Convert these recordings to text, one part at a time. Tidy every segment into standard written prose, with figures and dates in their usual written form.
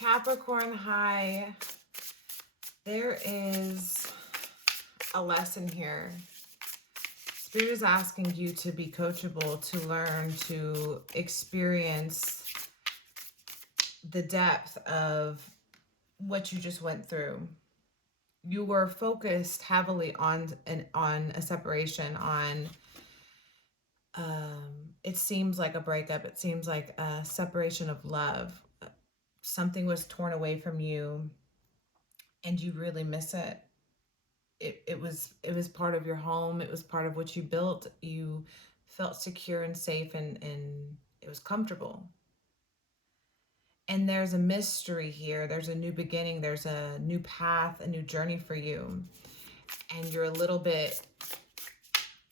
Capricorn high, there is a lesson here. Spirit is asking you to be coachable, to learn, to experience the depth of what you just went through. You were focused heavily on a separation, on it seems like a breakup, it seems like a separation of love. Something was torn away from you and you really miss it. It was part of your home, it was part of what you built. You felt secure and safe, and it was comfortable. And there's a mystery here. There's a new beginning. There's a new path, a new journey for you. And you're a little bit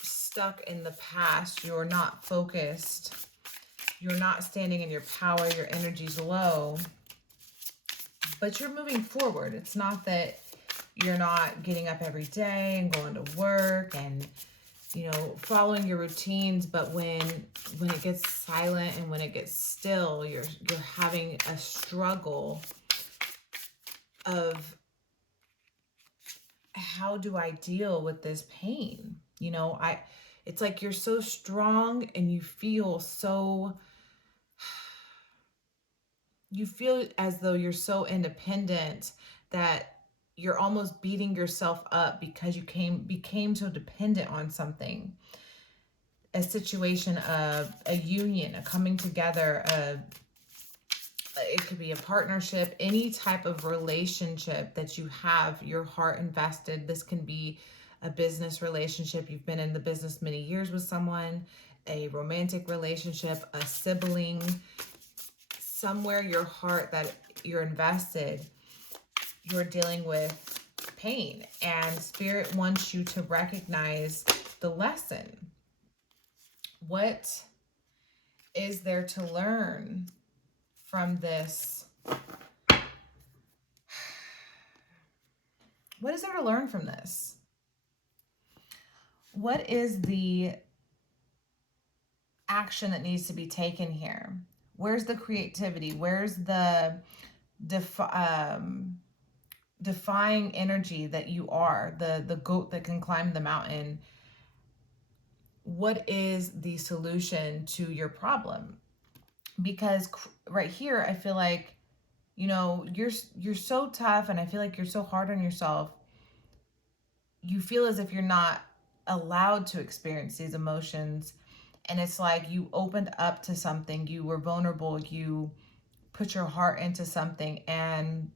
stuck in the past. You're not focused. You're not standing in your power. Your energy's low. But you're moving forward. It's not that you're not getting up every day and going to work and, you know, following your routines, but when it gets silent and when it gets still, you're having a struggle of how do I deal with this pain? You know, it's like you're so strong and you feel as though you're so independent that you're almost beating yourself up because you became so dependent on something. A situation of a union, a coming together, it could be a partnership, any type of relationship that you have your heart invested. This can be a business relationship. You've been in the business many years with someone, a romantic relationship, a sibling, somewhere your heart that you're invested, you're dealing with pain, and Spirit wants you to recognize the lesson. What is there to learn from this? What is there to learn from this? What is the action that needs to be taken here? Where's the creativity? Where's the defying energy that you are, the goat that can climb the mountain? What is the solution to your problem? Because right here, I feel like, you know, you're so tough, and I feel like you're so hard on yourself. You feel as if you're not allowed to experience these emotions. And it's like you opened up to something, you were vulnerable, you put your heart into something, and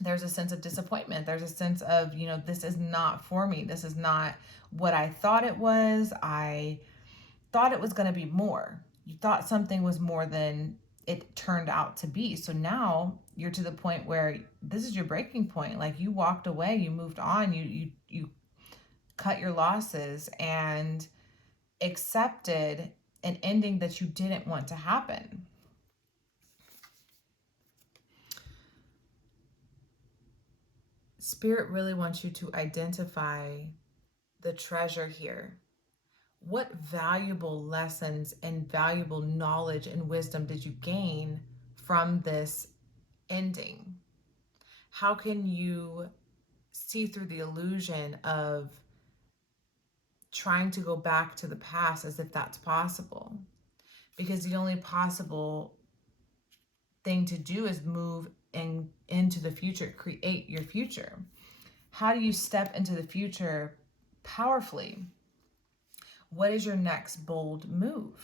there's a sense of disappointment. There's a sense of, you know, this is not for me. This is not what I thought it was. I thought it was going to be more. You thought something was more than it turned out to be. So now you're to the point where this is your breaking point. Like, you walked away, you moved on, you cut your losses and accepted an ending that you didn't want to happen. Spirit really wants you to identify the treasure here. What valuable lessons and valuable knowledge and wisdom did you gain from this ending? How can you see through the illusion of trying to go back to the past as if that's possible? Because the only possible thing to do is move into the future, create your future. How do you step into the future powerfully? What is your next bold move?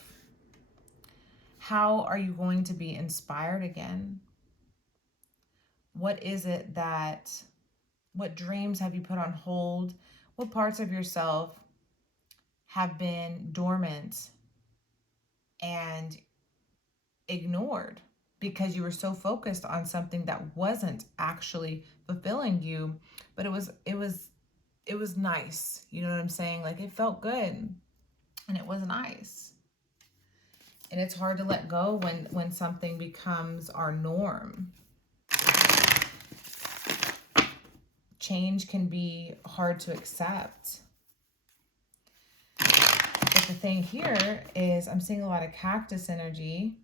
How are you going to be inspired again? What is it what dreams have you put on hold? What parts of yourself have been dormant and ignored because you were so focused on something that wasn't actually fulfilling you, but it was nice. You know what I'm saying? Like, it felt good and it was nice. And it's hard to let go when something becomes our norm. Change can be hard to accept. But the thing here is I'm seeing a lot of cactus energy.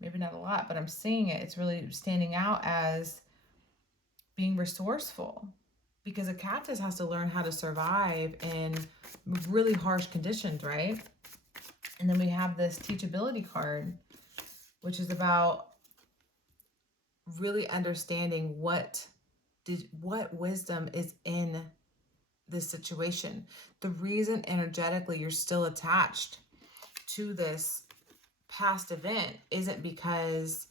maybe not a lot, but I'm seeing it. It's really standing out as being resourceful, because a cactus has to learn how to survive in really harsh conditions, right? And then we have this teachability card, which is about really understanding what wisdom is in this situation. The reason energetically you're still attached to this past event isn't because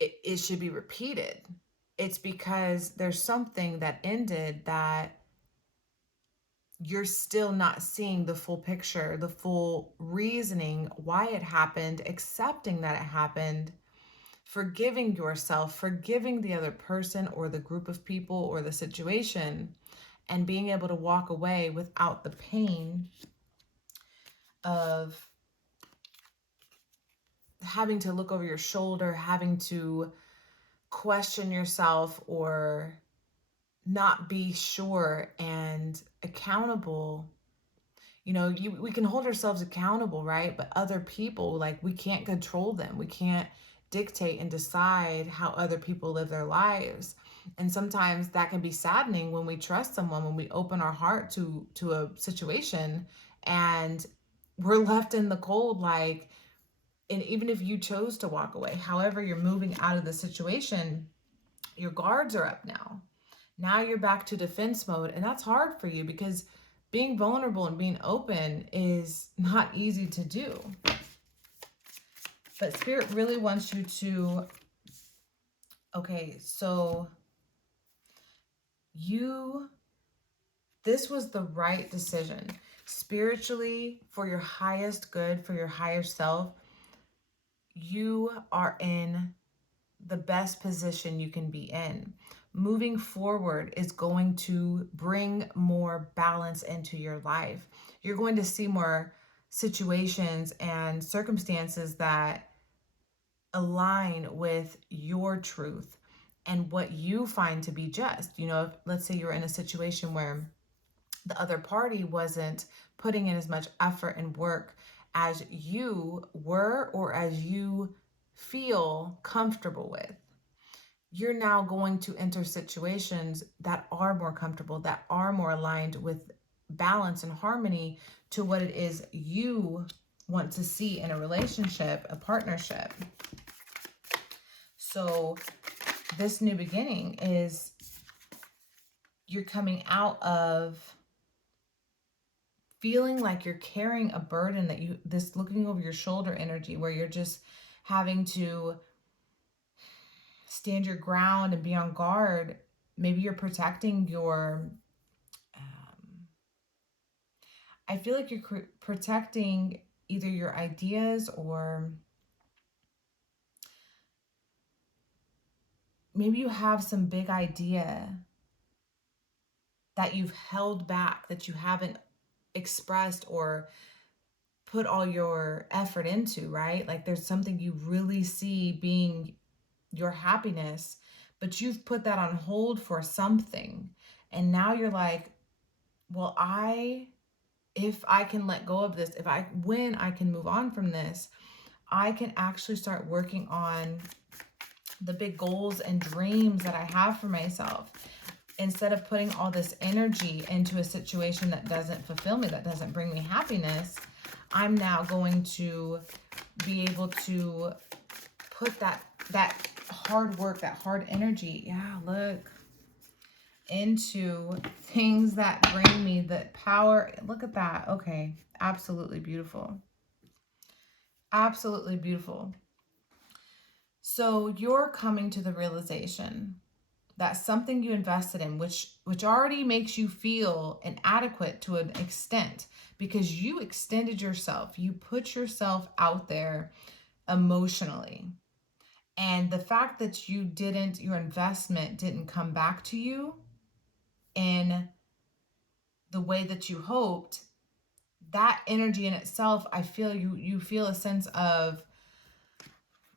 it should be repeated. It's because there's something that ended that you're still not seeing the full picture, the full reasoning why it happened, accepting that it happened, forgiving yourself, forgiving the other person or the group of people or the situation, and being able to walk away without the pain of having to look over your shoulder, having to question yourself or not be sure and accountable. You know, we can hold ourselves accountable, right? But other people, like, we can't control them. We can't dictate and decide how other people live their lives. And sometimes that can be saddening when we trust someone, when we open our heart to a situation and we're left in the cold. Like, and even if you chose to walk away, however you're moving out of the situation, your guards are up now. Now you're back to defense mode, and that's hard for you because being vulnerable and being open is not easy to do. But Spirit really wants you to, okay, so this was the right decision. Spiritually, for your highest good, for your higher self, you are in the best position you can be in. Moving forward is going to bring more balance into your life. You're going to see more situations and circumstances that align with your truth and what you find to be just. You know, if, let's say you're in a situation where the other party wasn't putting in as much effort and work as you were or as you feel comfortable with. You're now going to enter situations that are more comfortable, that are more aligned with balance and harmony to what it is you want to see in a relationship, a partnership. So this new beginning is you're coming out of feeling like you're carrying a burden, that this looking over your shoulder energy where you're just having to stand your ground and be on guard. Maybe you're protecting your, I feel like you're protecting either your ideas, or maybe you have some big idea that you've held back, that you haven't expressed or put all your effort into, right? Like there's something you really see being your happiness, but you've put that on hold for something. And now you're like, well, if I can let go of this, when I can move on from this, I can actually start working on the big goals and dreams that I have for myself. Instead of putting all this energy into a situation that doesn't fulfill me, that doesn't bring me happiness, I'm now going to be able to put that hard work, that hard energy, into things that bring me the power. Look at that. Okay. Absolutely beautiful. Absolutely beautiful. So you're coming to the realization that something you invested in, which already makes you feel inadequate to an extent, because you extended yourself, you put yourself out there emotionally. And the fact that your investment didn't come back to you in the way that you hoped, that energy in itself, I feel you feel a sense of,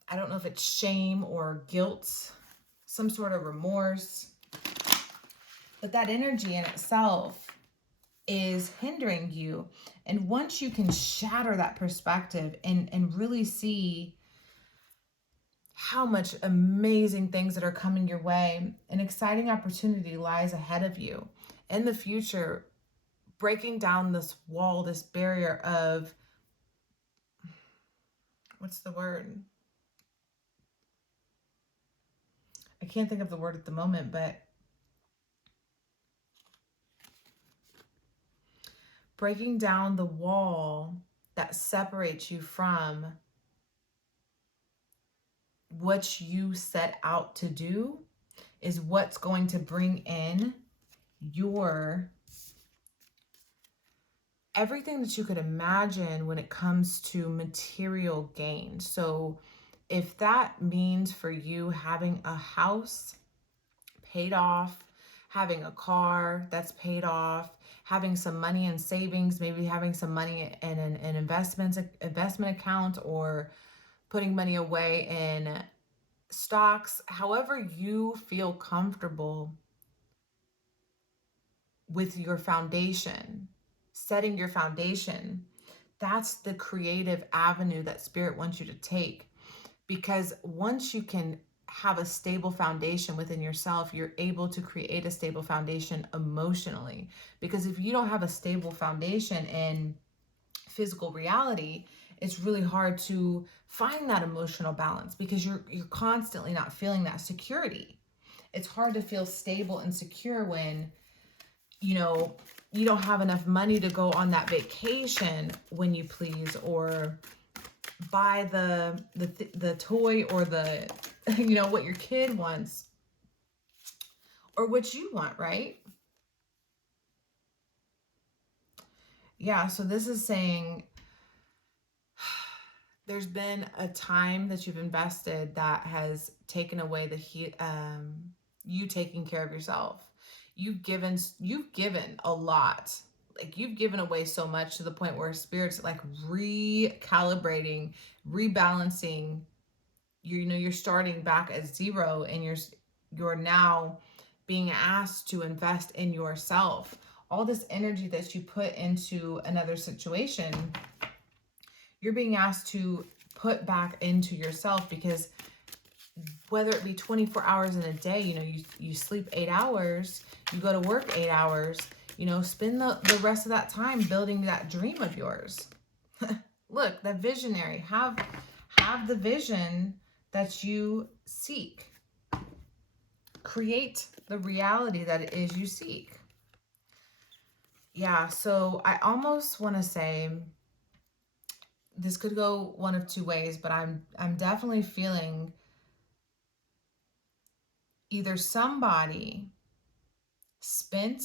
I don't know if it's shame or guilt, some sort of remorse, but that energy in itself is hindering you. And once you can shatter that perspective and really see how much amazing things that are coming your way, an exciting opportunity lies ahead of you in the future, breaking down this wall, this barrier of, what's the word? I can't think of the word at the moment, but breaking down the wall that separates you from what you set out to do is what's going to bring in your everything that you could imagine when it comes to material gain. So if that means for you having a house paid off, having a car that's paid off, having some money in savings, maybe having some money in an investment account, or putting money away in stocks, however you feel comfortable with your foundation, setting your foundation, that's the creative avenue that Spirit wants you to take. Because once you can have a stable foundation within yourself, you're able to create a stable foundation emotionally. Because if you don't have a stable foundation in physical reality, it's really hard to find that emotional balance because you're constantly not feeling that security. It's hard to feel stable and secure when, you know, you don't have enough money to go on that vacation when you please, or buy the toy, or the you know, what your kid wants or what you want, right? Yeah, so this is saying there's been a time that you've invested that has taken away you taking care of yourself. You've given a lot. Like, you've given away so much to the point where Spirit's like recalibrating, rebalancing. You're starting back at zero, and you're now being asked to invest in yourself. All this energy that you put into another situation, you're being asked to put back into yourself, because whether it be 24 hours in a day, you sleep 8 hours, you go to work 8 hours, spend the rest of that time building that dream of yours. Look, that visionary, have the vision that you seek. Create the reality that it is you seek. Yeah, so I almost want to say this could go one of two ways, but I'm definitely feeling either somebody spent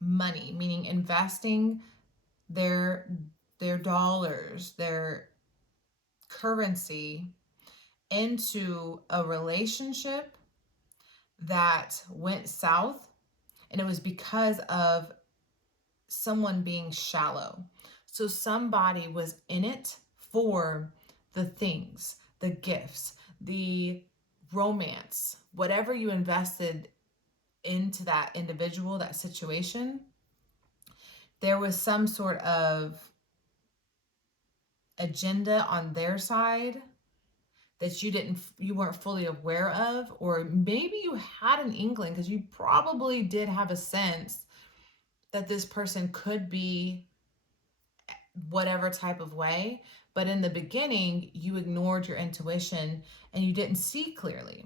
money, meaning investing their dollars, their currency into a relationship that went south, and it was because of someone being shallow. So somebody was in it for the things, the gifts, the romance, whatever you invested into that individual, that situation. There was some sort of agenda on their side that you weren't fully aware of, or maybe you had an inkling, because you probably did have a sense that this person could be whatever type of way, but in the beginning you ignored your intuition and you didn't see clearly.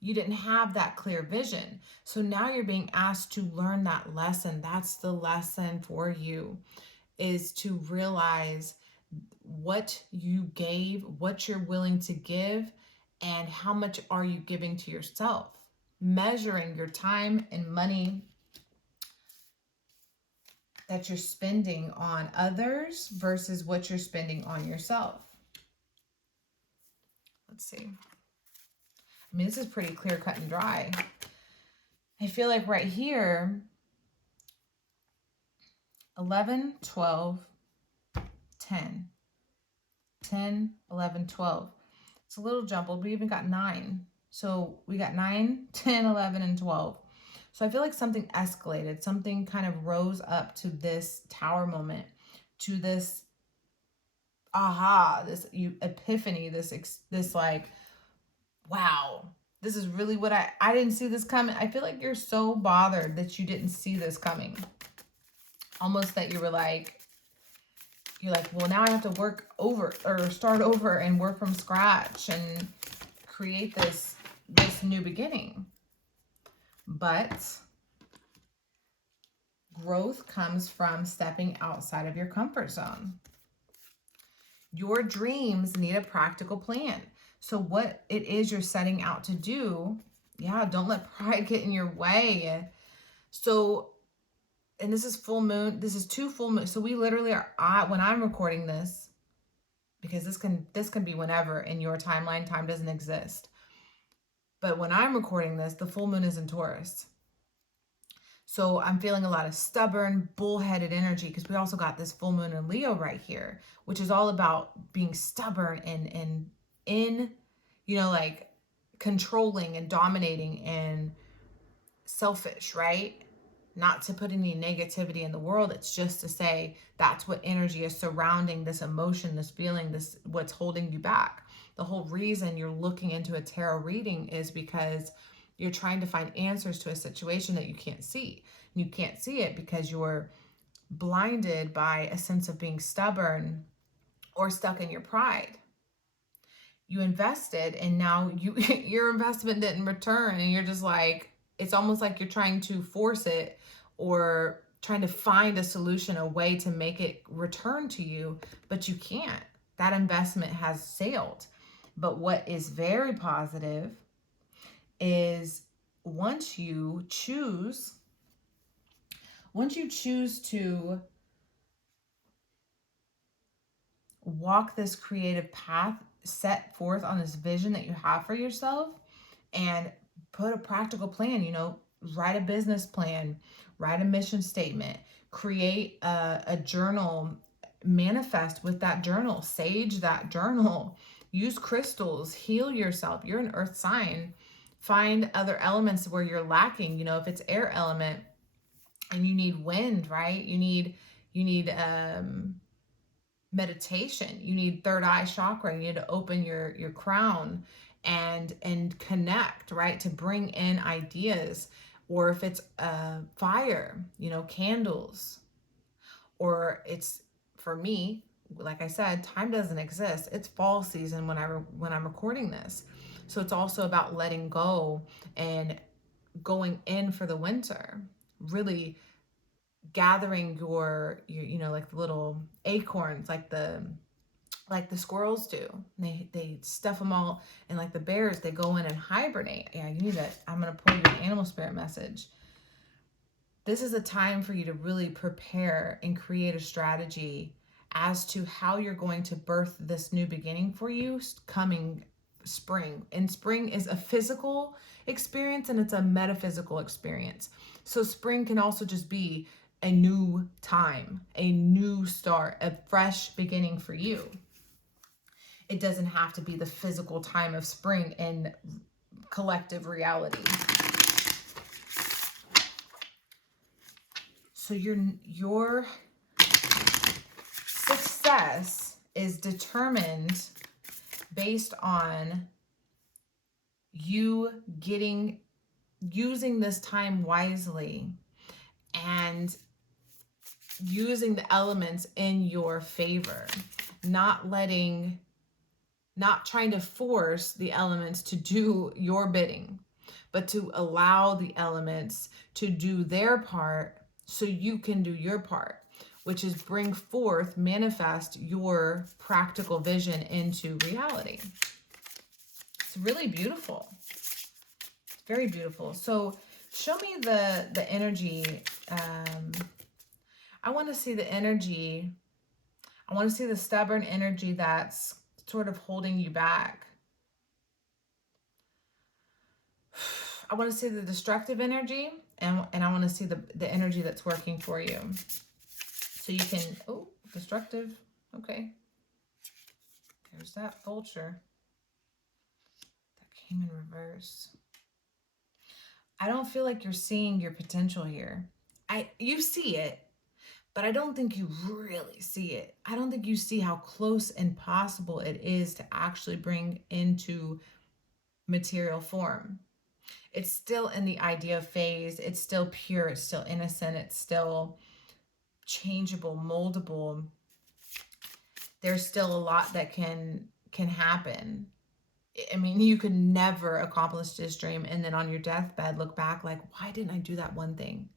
You didn't have that clear vision. So now you're being asked to learn that lesson. That's the lesson for you, is to realize what you gave, what you're willing to give, and how much are you giving to yourself. Measuring your time and money that you're spending on others versus what you're spending on yourself. Let's see. I mean, this is pretty clear, cut, and dry. I feel like right here, 11, 12, 10. 10, 11, 12. It's a little jumbled. We even got 9. So we got 9, 10, 11, and 12. So I feel like something escalated, something kind of rose up to this tower moment, to this aha, this epiphany, this like, wow, this is really what I didn't see this coming. I feel like you're so bothered that you didn't see this coming. Almost that you were like, you're like, well, now I have to work over or start over and work from scratch and create this new beginning. But growth comes from stepping outside of your comfort zone. Your dreams need a practical plan. So what it is you're setting out to do, yeah, don't let pride get in your way. So, and this is full moon, this is 2 full moons. So we literally are, when I'm recording this, because this can be whenever in your timeline, time doesn't exist. But when I'm recording this, the full moon is in Taurus. So I'm feeling a lot of stubborn, bullheaded energy, because we also got this full moon in Leo right here, which is all about being stubborn and in, you know, like controlling and dominating and selfish, right? Not to put any negativity in the world. It's just to say that's what energy is surrounding this emotion, this feeling, this what's holding you back. The whole reason you're looking into a tarot reading is because you're trying to find answers to a situation that you can't see. You can't see it because you're blinded by a sense of being stubborn or stuck in your pride. You invested and now your investment didn't return, and you're just like, it's almost like you're trying to force it or trying to find a solution, a way to make it return to you, but you can't. That investment has sailed. But what is very positive is once you choose to walk this creative path, set forth on this vision that you have for yourself, and put a practical plan, you know, write a business plan, write a mission statement, create a journal, manifest with that journal, sage that journal, use crystals, heal yourself. You're an earth sign. Find other elements where you're lacking. You know, if it's air element and you need wind, right? You need meditation. You need third eye chakra. You need to open your crown and connect, right? To bring in ideas. Or if it's fire, you know, candles. Or it's, for me, like I said, time doesn't exist. It's fall season when I'm recording this. So it's also about letting go and going in for the winter. Really gathering your you know, like the little acorns, like the squirrels do. They stuff them all, and like the bears, they go in and hibernate. Yeah, you need it. I'm gonna pull you an animal spirit message. This is a time for you to really prepare and create a strategy as to how you're going to birth this new beginning for you coming spring. And spring is a physical experience and it's a metaphysical experience. So spring can also just be a new time, a new start, a fresh beginning for you. It doesn't have to be the physical time of spring in collective reality. So your success is determined based on you using this time wisely and using the elements in your favor, not trying to force the elements to do your bidding, but to allow the elements to do their part so you can do your part, which is bring forth, manifest your practical vision into reality. It's really beautiful. It's very beautiful. So show me the energy. I want to see the energy. I want to see the stubborn energy that's sort of holding you back. I want to see the destructive energy, and I want to see the energy that's working for you. So you can, oh, destructive. Okay. There's that vulture. That came in reverse. I don't feel like you're seeing your potential here. You see it, but I don't think you really see it. I don't think you see how close and possible it is to actually bring into material form. It's still in the idea phase. It's still pure. It's still innocent. It's still changeable, moldable. There's still a lot that can happen. I mean, you could never accomplish this dream and then on your deathbed look back like, why didn't I do that one thing?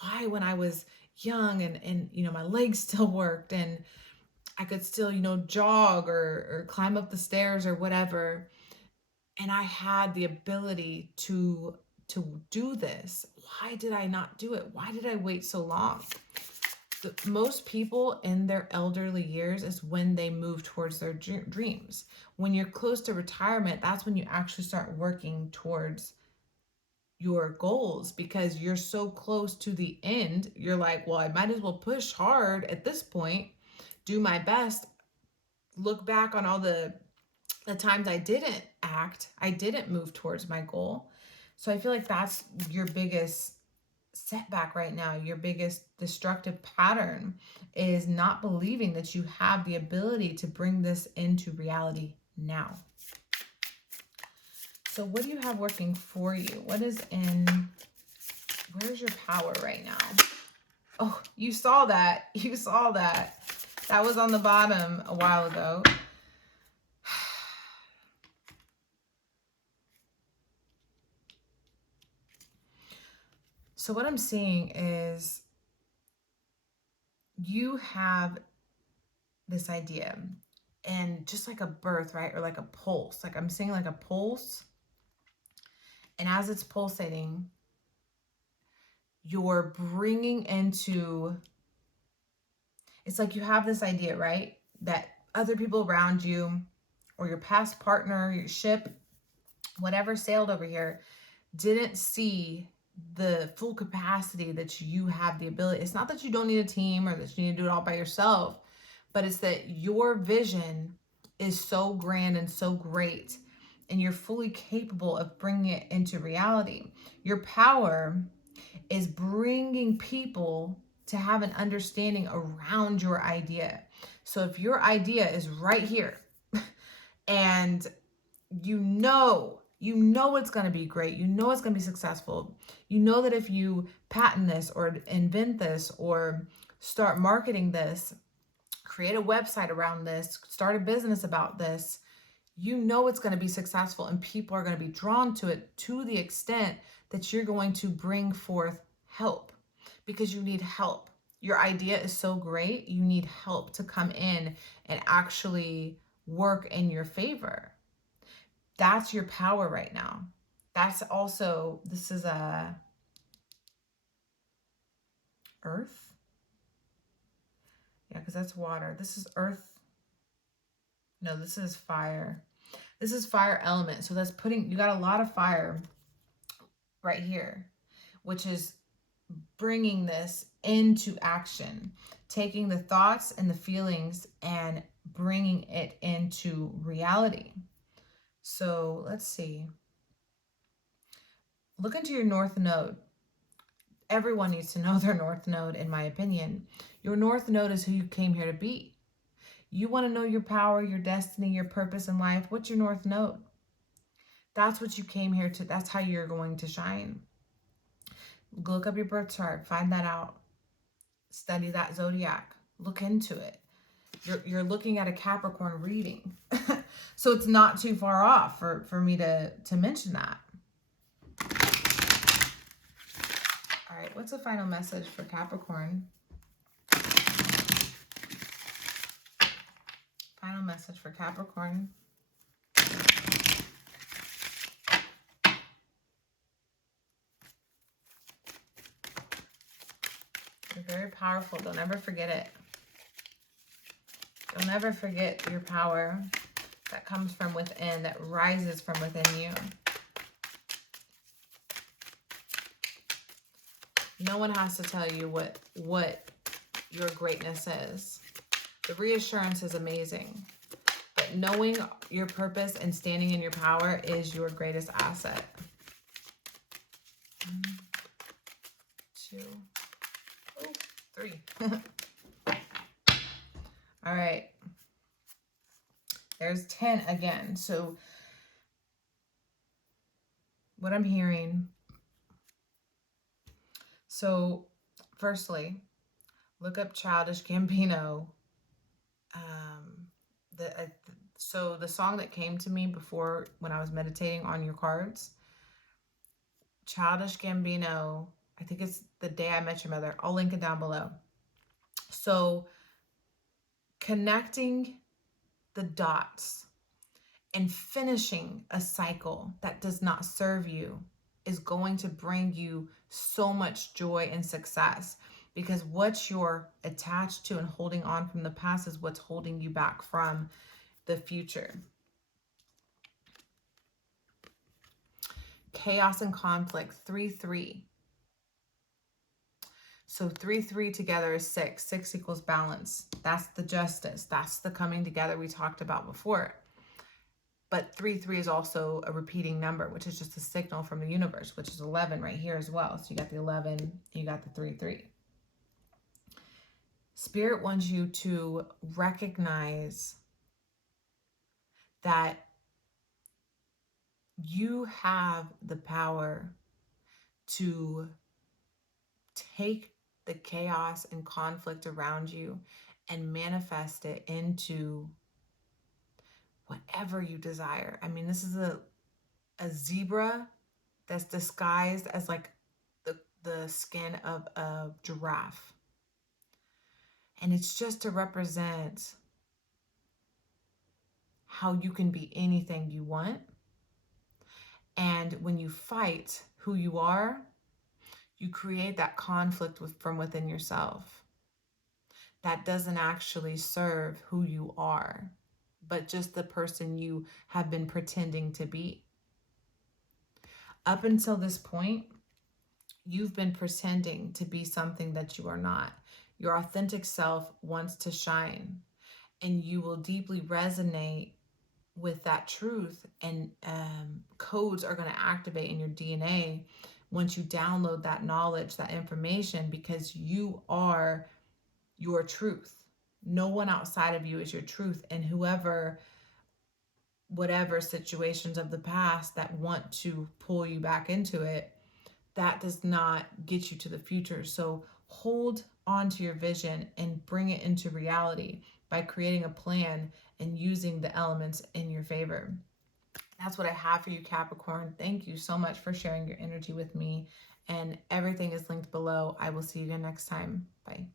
Why, when I was young and you know, my legs still worked and I could still, you know, jog or climb up the stairs or whatever, and I had the ability to do this, why did I not do it? Why did I wait so long? Most people in their elderly years is when they move towards their dreams. When you're close to retirement, that's when you actually start working towards your goals, because you're so close to the end. You're like, well, I might as well push hard at this point, do my best, look back on all the times I didn't act, I didn't move towards my goal. So I feel like that's your biggest setback right now. Your biggest destructive pattern is not believing that you have the ability to bring this into reality now. So what do you have working for you? Where's your power right now? Oh, you saw that. You saw that. That was on the bottom a while ago. So what I'm seeing is you have this idea, and just like a birth, right? Or like a pulse. Like I'm seeing like a pulse. And as it's pulsating, you're bringing into, it's like you have this idea, right? That other people around you or your past partner, your ship, whatever sailed over here, didn't see the full capacity that you have the ability. It's not that you don't need a team or that you need to do it all by yourself, but it's that your vision is so grand and so great, and you're fully capable of bringing it into reality. Your power is bringing people to have an understanding around your idea. So if your idea is right here and you know it's going to be great, you know it's going to be successful, you know that if you patent this or invent this or start marketing this, create a website around this, start a business about this, you know it's going to be successful and people are going to be drawn to it to the extent that you're going to bring forth help, because you need help. Your idea is so great, you need help to come in and actually work in your favor. That's your power right now. That's also, this is a earth. Yeah, because that's water. This is earth. No, this is fire. This is fire element. So that's putting, you got a lot of fire right here, which is bringing this into action, taking the thoughts and the feelings and bringing it into reality. So let's see. Look into your north node. Everyone needs to know their north node, in my opinion. Your north node is who you came here to be. You want to know your power, your destiny, your purpose in life. What's your north node? That's what you came here to. That's how you're going to shine. Look up your birth chart. Find that out. Study that zodiac. Look into it. You're looking at a Capricorn reading. So it's not too far off for me to mention that. All right, what's the final message for Capricorn? Final message for Capricorn. You're very powerful. Don't ever forget it. Don't ever forget your power that comes from within, that rises from within you. No one has to tell you what your greatness is. The reassurance is amazing. But knowing your purpose and standing in your power is your greatest asset. 1, 2, oh, 3. All right. There's 10 again. So what I'm hearing, so firstly, look up Childish Gambino. So the song that came to me before when I was meditating on your cards, Childish Gambino, I think it's The Day I Met Your Mother. I'll link it down below. So connecting the dots and finishing a cycle that does not serve you is going to bring you so much joy and success, because what you're attached to and holding on from the past is what's holding you back from the future. Chaos and conflict, 3-3. So 3-3 together is 6. 6 equals balance. That's the justice. That's the coming together we talked about before. But 3-3 is also a repeating number, which is just a signal from the universe, which is 11 right here as well. So you got the 11, you got the 3-3. Spirit wants you to recognize that you have the power to take the chaos and conflict around you and manifest it into whatever you desire. I mean, this is a zebra that's disguised as like the skin of a giraffe. And it's just to represent how you can be anything you want. And when you fight who you are, you create that conflict from within yourself that doesn't actually serve who you are, but just the person you have been pretending to be. Up until this point, you've been pretending to be something that you are not. Your authentic self wants to shine, and you will deeply resonate with that truth, and codes are going to activate in your DNA once you download that knowledge, that information, because you are your truth. No one outside of you is your truth. And whatever situations of the past that want to pull you back into it, that does not get you to the future. So hold on to your vision and bring it into reality by creating a plan and using the elements in your favor. That's what I have for you, Capricorn. Thank you so much for sharing your energy with me. And everything is linked below. I will see you again next time. Bye.